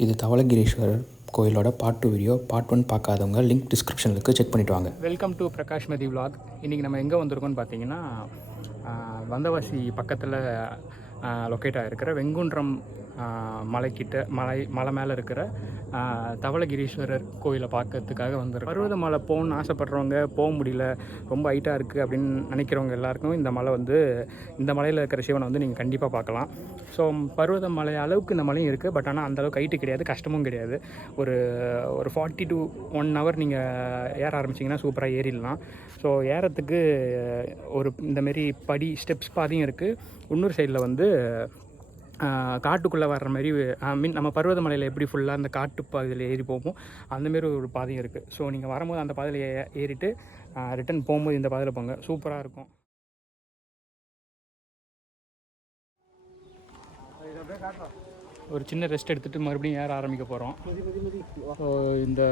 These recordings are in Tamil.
இது தவளகிரீஸ்வரர் கோயிலோட பார்ட் 2 வீடியோ. பார்ட் 1 பார்க்காதவங்க லிங்க் டிஸ்கிரிப்ஷனில் இருக்குது, செக் பண்ணிவிட்டு வாங்க. Welcome to Prakash Mathi vlog. இன்றைக்கி நம்ம எங்கே வந்திருக்கோம்னு பார்த்தீங்கன்னா, வந்தவாசி பக்கத்தில் லொக்கேட் ஆகிருக்கிற வெங்குன்றம் மலை மேலே இருக்கிற தவளகிரீஸ்வரர் கோயிலை பார்க்கறதுக்காக வந்துடும். பருவதமலை போகணுன்னு ஆசைப்படுறவங்க போக முடியல, ரொம்ப ஹைட்டாக இருக்குது அப்படின்னு நினைக்கிறவங்க எல்லாருக்கும் இந்த மலையில் இருக்கிற சிவனை வந்து நீங்கள் கண்டிப்பாக பார்க்கலாம். ஸோ பருவதமலை அளவுக்கு இந்த மலையும் இருக்குது, பட் ஆனால் அந்தளவுக்கு ஹைட்டு கிடையாது, கஷ்டமும் கிடையாது. ஒரு 40 to 1 hour நீங்கள் ஏற ஆரம்பிச்சிங்கன்னா சூப்பராக ஏறிடலாம். ஸோ ஏறத்துக்கு இந்தமாரி ஸ்டெப்ஸ் பாதையும் இருக்குது. இன்னொரு சைடில் வந்து காட்டுக்குள்ளே வர்ற மாதிரி நம்ம பருவதமலையில் எப்படி ஃபுல்லாக அந்த காட்டு பாதையில் ஏறி போவோம், அந்தமாரி ஒரு பாதையும் இருக்குது. ஸோ நீங்கள் வரும்போது அந்த பாதையில் ஏறிட்டு ரிட்டன் போகும்போது இந்த பாதையில் போங்க, சூப்பராக இருக்கும். ஒரு சின்ன ரெஸ்ட் எடுத்துகிட்டு மறுபடியும் ஏற ஆரம்பிக்க போகிறோம். ஸோ இந்த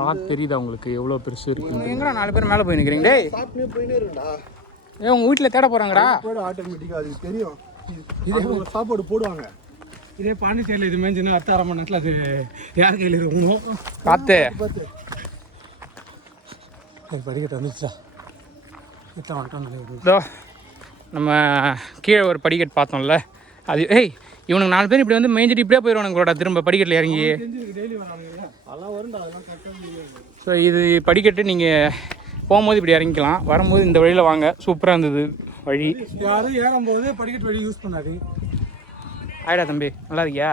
ராக் தெரியுதா உங்களுக்கு எவ்வளோ பெருசு இருக்குது? எங்கடா 4 பேர் மேலே போய் நிற்கிறீங்க? உங்கள் வீட்டில் தேட போகிறாங்கடா. ஆட்டோமேட்டிக்காக அது தெரியும், இதே சாப்பாடு போடுவாங்க. இதே பாண்டிச்சேரியில் இது மேய்ஞ்சுன்னா அடுத்த 1/2 மணி நேரத்தில் அது யார் கையில் இருக்கணும் பார்த்து படிக்கட்டு வந்துச்சா. இதோ நம்ம கீழே ஒரு படிக்கட்டு பார்த்தோம்ல, அது இவனுக்கு 4 பேர் இப்படி வந்து மேய்ஞ்சிட்டு இப்படியே போயிடுவானுங்களோட திரும்ப படிக்கட்டில் இறங்கி. ஸோ இது படிக்கட்டு, நீங்கள் போகும்போது இப்படி இறங்கிக்கலாம், வரும்போது இந்த வழியில் வாங்க. சூப்பராக இருந்தது வழி. யாரும் ஏறும்போது படிக்கட்டு வழி யூஸ் பண்ணாது. ஆயிடா தம்பி, நல்லா இருக்கியா?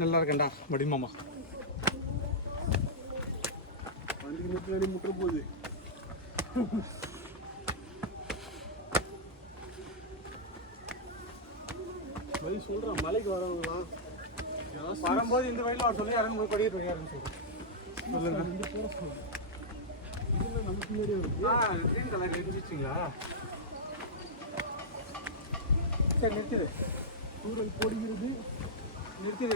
நல்லா இருக்கேன்டா மடிமாமா. முட்டுற போகுது. சொல்கிறேன், மலைக்கு வரவங்களாம் வரும்போது இந்த வழியில் அவர் சொல்லி இறங்கும்போது படிக்கட்டு வழி இறங்க சொல்லுங்க. கிரீன் கலர் எடுத்துச்சிங்களா? சரி நிறுத்திடு, சூழல் போடுகிறது. நிறுத்திடு.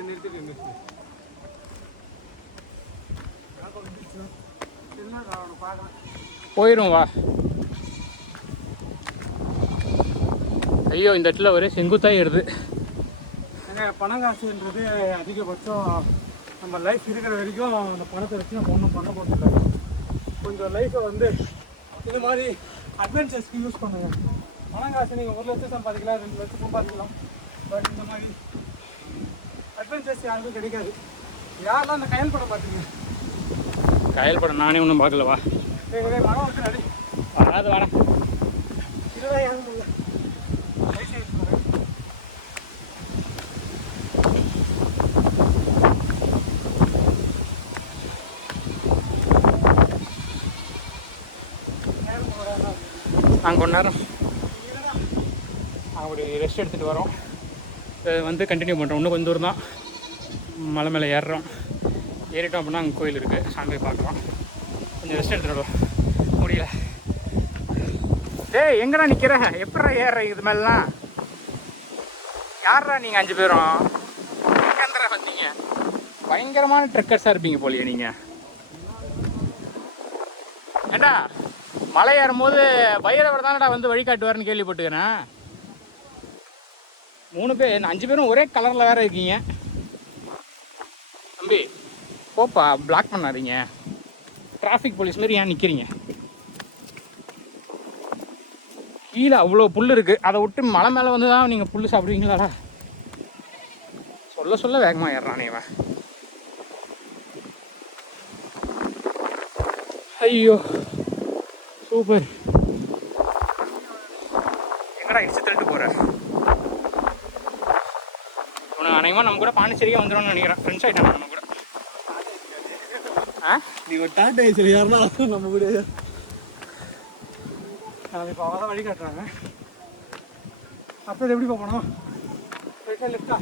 போயிடும் வா. ஐயோ, இந்த இடத்துல ஒரே செங்குத்தாக ஏறுது. பணங்காசுன்றது அதிகபட்சம் நம்ம லைஃப் இருக்கிற வரைக்கும் அந்த பணத்தை வச்சு நம்ம ஒன்றும் பண்ண போகிறதில்ல. கொஞ்சம் லைஃப்பை வந்து இந்த மாதிரி அட்வென்ச்சர்ஸ்க்கு யூஸ் பண்ணுங்கள். பணங்காசு நீங்கள் 1 லட்சம் சம்பாதிக்கலாம், 2 லட்சம் சம்பாதிக்கலாம், பட் இந்த மாதிரி அட்வென்ச்சர்ஸ் யாருக்கும் கிடைக்காது. யாரெல்லாம் அந்த கயல் படம் பார்த்தீங்க? கயல் படம் நானே ஒன்றும் பார்க்கலவா. மரம் வந்து நடி வராது வாடா. இதுதான் யாரும் இல்லை. நாங்கள் கொஞ்ச நேரம் அப்படி ரெஸ்ட் எடுத்துகிட்டு வரோம். வந்து கண்டினியூ பண்ணுறோம். இன்னும் கொஞ்சம் தூரம் தான், மலை மேலே ஏறுறோம். ஏறிட்டோம் அப்படின்னா அங்கே கோயில் இருக்குது, சாமி பார்க்கலாம். கொஞ்சம் ரெஸ்ட் எடுத்துகிட்டு வரோம், முடியல. எங்கடா நிற்கிற? எப்படா ஏறுற இது மேலாம்? யாரா நீங்கள் 5 பேரும் எங்கேந்திரா வந்தீங்க? பயங்கரமான ட்ரெக்கர்ஸாக இருப்பீங்க போலியே நீங்கள். ஏண்டா மலை ஏறும்போது பைரவர் தானடா வந்து வழிகாட்டுவார்னு கேள்விப்பட்டுக்கிறேன். 3 பேர் 5 பேரும் ஒரே கலரில் வேறு இருக்கீங்க. தம்பி போப்பா, பிளாக் பண்ணாதீங்க. டிராஃபிக் போலீஸ் மாரி ஏன் நிற்கிறீங்க? கீழே அவ்வளோ புல் இருக்குது, அதை விட்டு மலை மேலே வந்து தான் நீங்கள் புல் சாப்பிடுவீங்களாடா? சொல்ல வேகமாக ஏறுறானே இவன். ஐயோ சூப்பர். எங்கடா இடிச்சு தள்ளிட்டு போகிற? உனக்கு அநேகமாக நம்ம கூட பாண்டிச்சேரியாக வந்துடும்னு நினைக்கிறேன். ஃப்ரெண்ட்ஸ் ஆகிட்டாங்க நம்ம கூட. நீ ஒரு டாட்டா சரி யாருன்னா நம்ம கூட இப்போ அவள் தான் வழி காட்டுறாங்க. அப்போ எப்படி போகணும்? ரைட்டா லெஃப்டா?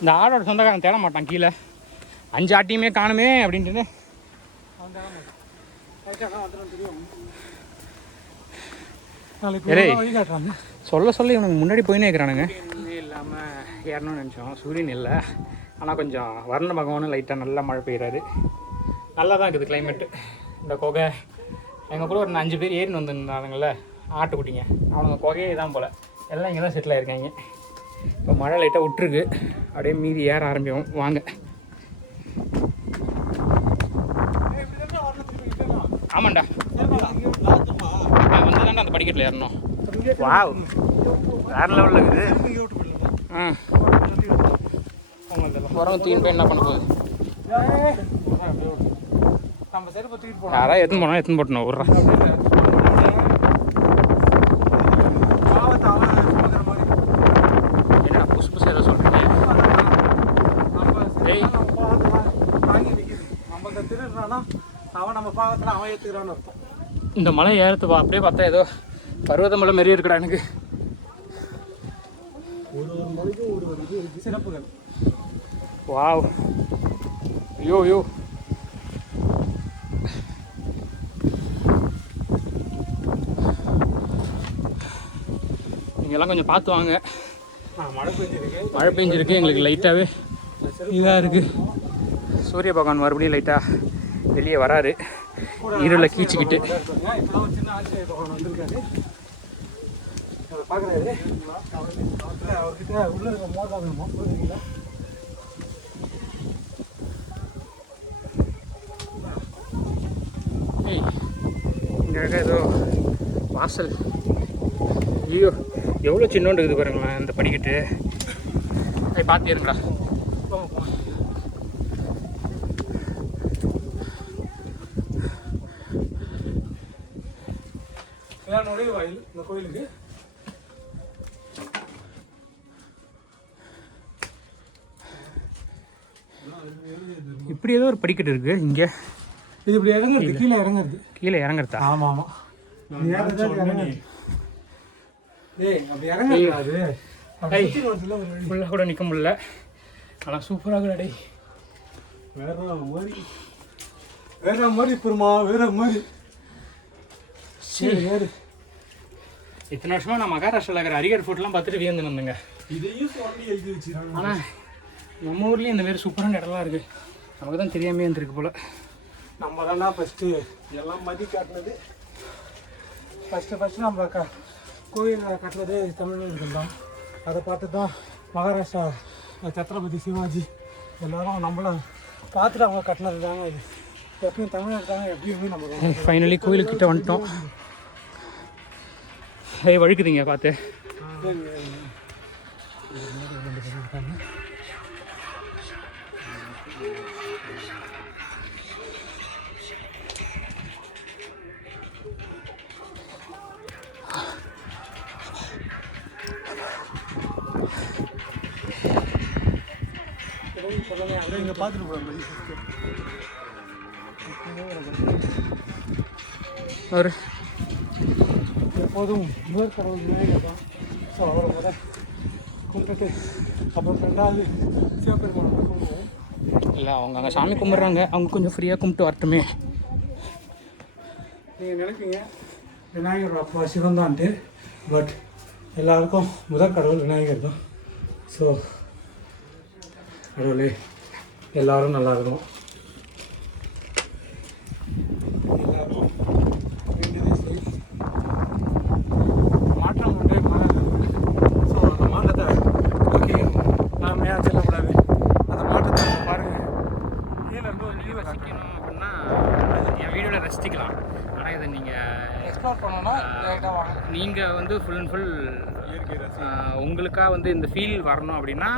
இந்த ஆடோட சொந்தக்காரன் தேட மாட்டான் கீழே. 5 ஆட்டியுமே காணுமே அப்படின்ட்டு சொல்ல இவனுக்கு முன்னாடி போயினே இருக்கிறானுங்க. இல்லாமல் ஏறணும்னு நினச்சோம். சூரியன் இல்லை, ஆனால் கொஞ்சம் வர்ண பகவானும் லைட்டாக நல்லா மழை பெய்கிறாரு. நல்லா தான் இருக்குது கிளைமேட்டு. இந்த குகை எங்கள் கூட ஒரு 5 பேர் ஏறின்னு வந்துருந்தானுங்கள ஆட்டுக்குட்டிங்க, அவனுங்க குகையே தான் போல், எல்லாம் இங்கே தான் செட்டில் ஆகிருக்காங்க. இப்போ மழை லைட்டாக விட்டுருக்கு, அப்படியே மீதி ஏற ஆரம்பிக்கும். வாங்க. ஆமாண்டா, வந்து தாண்டா அந்த படிக்கட்டில் ஏறணும். வாவ், வேறு லெவலில் இருக்குது. உரம் தீன் போய் என்ன பண்ண போகுது? யாராவது எத்தனை போனால் எத்தனை போட்டணும் விட்றா. என்ன புதுசு புதுசாக எதாவது சொல்கிறீங்க? இந்த மலை ஏறத்து அப்படியே பார்த்தா ஏதோ பருவத மலை மாரியே இருக்குடா எனக்கு. சிறப்புகள். வாவ், ஐயோ ஐயோ, நீங்கள்லாம் கொஞ்சம் பார்த்து வாங்க. மழை பெஞ்சிருக்கு, எங்களுக்கு லைட்டாகவே இதாக இருக்குது. சூரிய பகவான் மறுபடியும் லைட்டாக வெளியே வராரு, இருளை கீச்சிக்கிட்டு. இங்கே ஏதோ வாசல். ஐயோ, எவ்வளோ சின்னோண்டு இருக்குது பாருங்களேன் இந்த படிக்கட்டு. பார்த்து இருங்கடா. நுழைவாயில் இந்த கோயிலுக்கு. இப்படி ஏதோ ஒரு படிக்கட்டு இருக்கு இங்கே. இது இப்படி இறங்குறது, கீழே இறங்குறது. கீழே இறங்குறதா? ஆமாம் ஆமாம். ஏய், அப்படி இறங்காது. ஃபுல்லாக கூட நிற்க முடியல, ஆனால் சூப்பராக கடை. வேற மாதிரி பெருமா, வேற மாதிரி. சரி, இத்தனை வருஷமாக நான் மகாராஷ்டிராவில் இருக்கிற அரிகர் ஃபோர்ட்லாம் பார்த்துட்டு வியந்து வந்தேங்க. இதையும் சொல்லி எழுதி வச்சுருக்காங்க. ஆனால் நம்ம ஊர்லேயும் இந்த மாதிரி சூப்பரான இடம்லாம் இருக்குது, நமக்கு தான் தெரியாமே இருந்திருக்கு போல். நம்ம தானே ஃபஸ்ட்டு எல்லாம் மதி காட்டினது. ஃபஸ்ட்டு நம்ம கோயில் கட்டினது தமிழர்கள் தான். அதை பார்த்து தான் மகாராஷ்டிரா சத்ரபதி சிவாஜி எல்லோரும் நம்மள பார்த்துட்டு அவங்க கட்டினது தாங்க. இது எப்பயும் தமிழ்நாடு தாங்க, எப்பயுமே நம்ம. ஃபைனலி கோயிலுக்கிட்ட வந்துட்டோம். வழுக்குதுங்க பார்த்து. இங்கே பார்த்துட்டு போகிறோம். ஒரு எப்போதும் முதல் கடவுள் விநாயகர் தான். ஸோ அவரை முதல் கும்பிட்டுட்டு அப்புறம் ரெண்டாவது சிவபெருமானை கும்பிடுவோம். இல்லை, அவங்க அங்கே சாமி கும்பிட்றாங்க, அவங்க கொஞ்சம் ஃப்ரீயாக கும்பிட்டு வரட்டுமே. நீங்கள் நினைப்பீங்க விநாயகர் அப்பா சிவன் தான்ட்டு, பட் எல்லாருக்கும் முதல் கடவுள் விநாயகர் தான். ஸோ கடவுளே எல்லோரும் நல்லா இருக்கணும். எல்லாரும் மாற்றம் ஒன்றே மாறாது. ஸோ அந்த மாற்றத்தை ஓகே நாம் ஏன் செல்லக்கூடாது, அந்த மாற்றத்தை பாருங்கள். கீழே இருந்து ஒரு வீடியோ ரசிக்கணும் அப்படின்னா என் வீடியோவில் ரசிக்கலாம். ஆனால் இதை நீங்கள் எக்ஸ்ப்ளோர் பண்ணோன்னா நீங்கள் வந்து ஃபுல் அண்ட் ஃபுல் உங்களுக்காக வந்து இந்த ஃபீல் வரணும் அப்படின்னா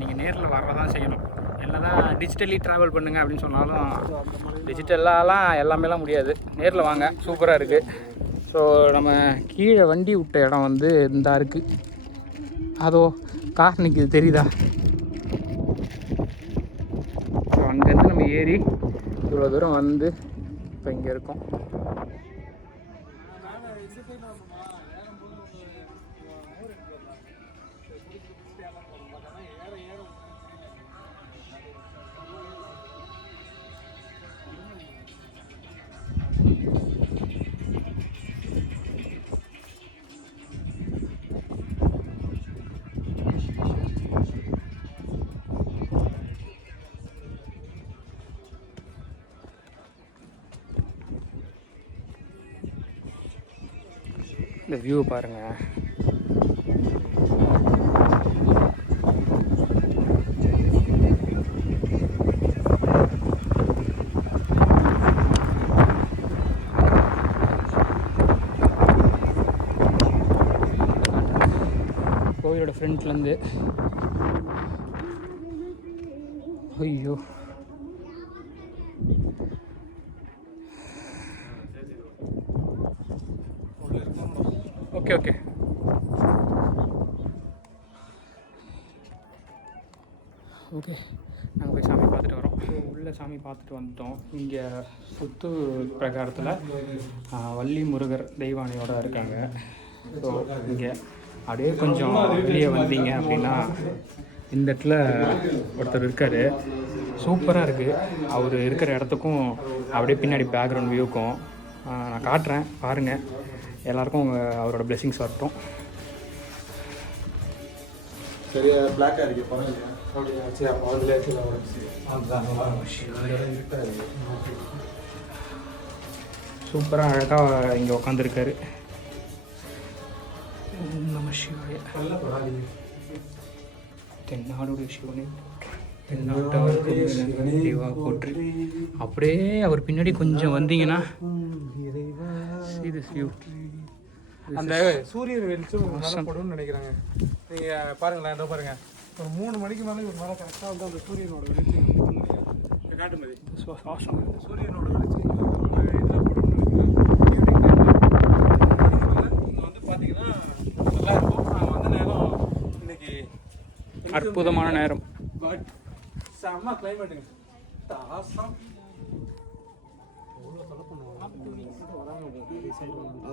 நீங்கள் நேரில் வர்றதான் செய்யணும். என்ன தான் டிஜிட்டலி ட்ராவல் பண்ணுங்கள் அப்படின்னு சொன்னாலும் டிஜிட்டலாலாம் எல்லாமேலாம் முடியாது. நேரில் வாங்க, சூப்பராக இருக்குது. ஸோ நம்ம கீழே வண்டி விட்ட இடம் வந்து இந்த இருக்குது, அதோ கார் நிற்கிது தெரியுதா? ஸோ அங்கேருந்து நம்ம ஏறி இவ்வளோ தூரம் வந்து இப்போ இங்கே இருக்கோம். இந்த வியூ பாருங்கள். கோயிலோட ஃப்ரண்ட்லேருந்து ஐயோ ஓகே ஓகே ஓகே நாங்கள் போய் சாமி பார்த்துட்டு வரோம். உள்ளே சாமி பார்த்துட்டு வந்துட்டோம். இங்கே சுத்து பிரகாரத்தில் வள்ளி முருகர் தெய்வானையோட இருக்காங்க. ஸோ இங்கே அப்படியே கொஞ்சம் வெளியே வந்தீங்க அப்படின்னா இந்த இடத்துல ஒருத்தர் இருக்கார். சூப்பராக இருக்குது. அவர் இருக்கிற இடத்துக்கும் அப்படியே பின்னாடி பேக்ரவுண்ட் வியூக்கும் நான் காட்டுறேன் பாருங்கள். எல்லாருக்கும் அவரோட பிளெஸிங்ஸ் வரட்டும். சரியா பிளாக்காக இருக்குது பரவாயில்லையா? சரி அப்போ அதில் சூப்பராக அழகாக இங்கே உட்காந்துருக்காரு. நம சிவாய. தென்னாடுடைய சிவனே தென்னாட்டவா போற்று. அப்படியே அவர் பின்னாடி கொஞ்சம் வந்தீங்கன்னா அந்த சூரியன் வெளிச்சம் போடும்னு நினைக்கிறாங்க. நீங்கள் பாருங்களேன், இதோ பாருங்க, ஒரு 3 மணிக்கு மேலே ஒரு மேலே கரெக்டாக வந்து அந்த சூரியனோட வெளிச்சம் காட்டுமதி சூரியனோட வெளிச்சம் இதில் போடணும்னு நினைக்கிறேன். இங்கே வந்து பார்த்தீங்கன்னா நல்லா இருக்கும். நாங்கள் வந்த நேரம் இன்னைக்கு அற்புதமான நேரம். பட் செம்ம கிளைமேட்டுங்க. ஆசம்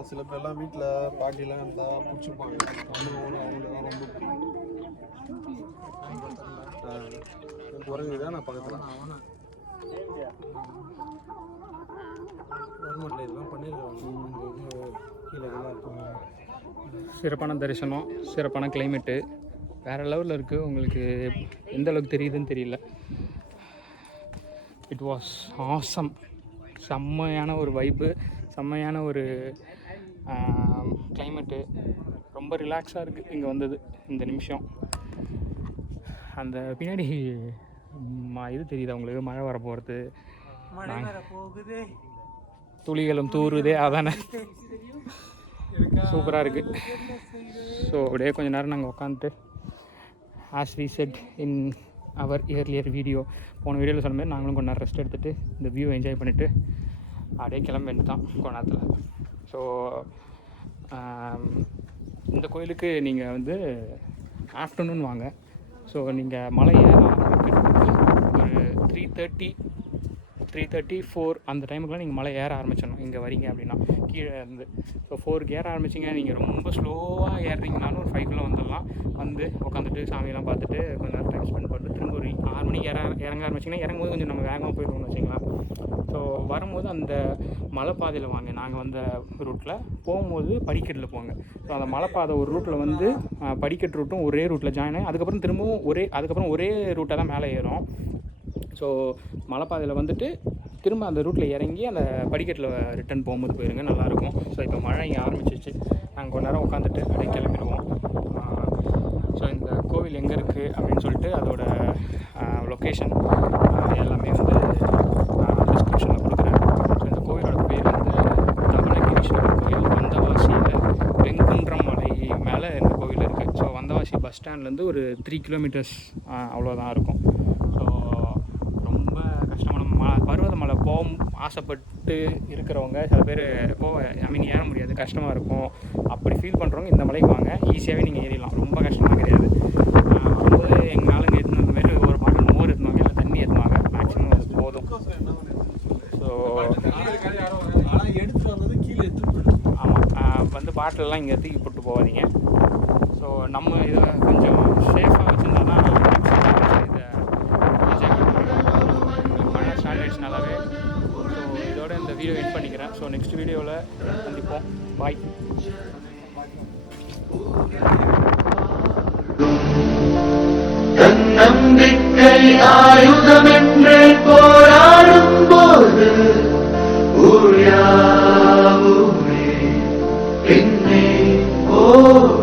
சில பேர்லாம் வீட்டில் பாட்டிலாம் இருந்தால் பிடிச்சிப்பாங்க. அவங்களுக்கு தான் ரொம்ப பிடிக்கும். குரங்கு தான் நான் பக்கத்தில் கவர்மெண்ட்டில் இதெல்லாம் பண்ணியிருக்காங்க. கீழே இதெல்லாம் இருக்கும். சிறப்பான தரிசனம், சிறப்பான கிளைமேட்டு, வேறு லெவலில் இருக்குது. உங்களுக்கு எந்த அளவுக்கு தெரியுதுன்னு தெரியல. It was awesome. செம்மையான ஒரு வைப்பு, செம்மையான ஒரு கிளைமேட்டு. ரொம்ப ரிலாக்ஸாக இருக்குது இங்கே வந்தது இந்த நிமிஷம். அந்த பின்னாடி இது தெரியுது அவங்களுக்கு, மழை வர போகிறது, துளிகளும் தூறுதே, அதானே சூப்பராக இருக்குது. ஸோ அப்படியே கொஞ்சம் நேரம் நாங்கள் உட்காந்துட்டு as we said in our earlier video, போன வீடியோவில் சொன்ன மாதிரி நாங்களும் கொஞ்சம் நேரம் ரெஸ்ட் எடுத்துகிட்டு இந்த வியூ என்ஜாய் பண்ணிவிட்டு அப்படியே கிளம்ப வேண்டியது தான் கொஞ்ச நேரத்தில். ஸோ இந்த கோயிலுக்கு நீங்கள் வந்து ஆஃப்டர்நூன் வாங்க. ஸோ நீங்கள் மலை ஏற ஒரு 3:30, 4 அந்த டைமுக்குலாம் நீங்கள் மலை ஏற ஆரம்பிச்சிடணும். இங்கே வரீங்க அப்படின்னா கீழே இருந்து. ஸோ 4க்கு ஏற ஆரம்பிச்சிங்க. நீங்கள் ரொம்ப ஸ்லோவாக ஏறுறீங்கனாலும் ஒரு 5குள்ளே வந்துடலாம். வந்து உட்காந்துட்டு சாமியெல்லாம் பார்த்துட்டு கொஞ்சம் நேரம் டைம் ஸ்பெண்ட் பண்ணிட்டு திரும்ப ஒரு 6 மணிக்கு இறங்க ஆரம்பிச்சிங்கன்னா இறங்கும்போது கொஞ்சம் நம்ம வேகமாக போயிடுவோம்னு வச்சிங்களா. ஸோ வரும்போது அந்த மலைப்பாதையில் வாங்க. நாங்கள் வந்த ரூட்டில் போகும்போது படிக்கட்டில் போங்க. ஸோ அந்த மலைப்பாதை ஒரு ரூட்டில் வந்து படிக்கட்டு ரூட்டும் ஒரே ரூட்டில் ஜாயின் ஆகி அதுக்கப்புறம் திரும்பவும் ஒரே ரூட்டை தான் மேலே ஏறும். ஸோ மலைப்பாதையில் வந்துட்டு திரும்ப அந்த ரூட்டில் இறங்கி அந்த படிக்கட்டில் ரிட்டன் போகும்போது போயிருங்க, நல்லாயிருக்கும். ஸோ இப்போ மழை இங்கே ஆரம்பிச்சிச்சு. நாங்கள் கொஞ்ச நேரம் உட்காந்துட்டு அப்படியே கிளம்பிடுவோம். ஸோ இந்த கோவில் எங்கே இருக்குது அப்படின்னு சொல்லிட்டு அதோட லொக்கேஷன் எல்லாமே வந்து டிஸ்கிரிப்ஷனில் கொடுக்குறேன். ஸோ இந்த கோவிலோட பேர் வந்து தவளகிரீஸ்வரர் கோயில். வந்தவாசியில் வெங்குன்றம் மலை மேலே இந்த கோவில் இருக்குது. ஸோ வந்தவாசி பஸ் ஸ்டாண்ட்லேருந்து ஒரு 3 கிலோமீட்டர்ஸ் அவ்வளோதான் இருக்கும். ஸோ ரொம்ப கஷ்டமான பருவதமலை போக ஆசைப்பட்டு இருக்கிறவங்க சில பேர் ஏற முடியாது, கஷ்டமாக இருக்கும், அப்படி ஃபீல் பண்ணுறவங்க இந்த மலைக்கு வாங்க. ஈஸியாகவே நீங்கள் ஏறிடலாம், ரொம்ப கஷ்டமாக கிடையாது. வரும்போது எங்கள் ஆளுங்க எடுத்துன்னு வந்த மாதிரி ஒரு பாட்டில் மோர் எடுத்துவாங்க, இல்லை தண்ணி எடுத்துவாங்க, மேக்ஸிமம் அது போதும். ஸோ எடுத்துட்டு வந்தது கீழே ஆமாம், வந்து பாட்டிலெலாம் இங்கே தூக்கி போட்டு போகாதீங்க. ஸோ நம்ம இதை கொஞ்சம் சேஃபாக வச்சுருந்தா தான் இதை மழை ஸ்டார்ட் ஆகிடுச்சு நல்லாவே. ஸோ இதோட இந்த வீடியோ எண்ட் பண்ணிக்கிறேன். ஸோ நெக்ஸ்ட் வீடியோவில் சந்திப்போம். பாய். தன்னம்பிக்கை ஆயுதமென்று போராடும் போது ஊழாவுமே பின்னே ஓ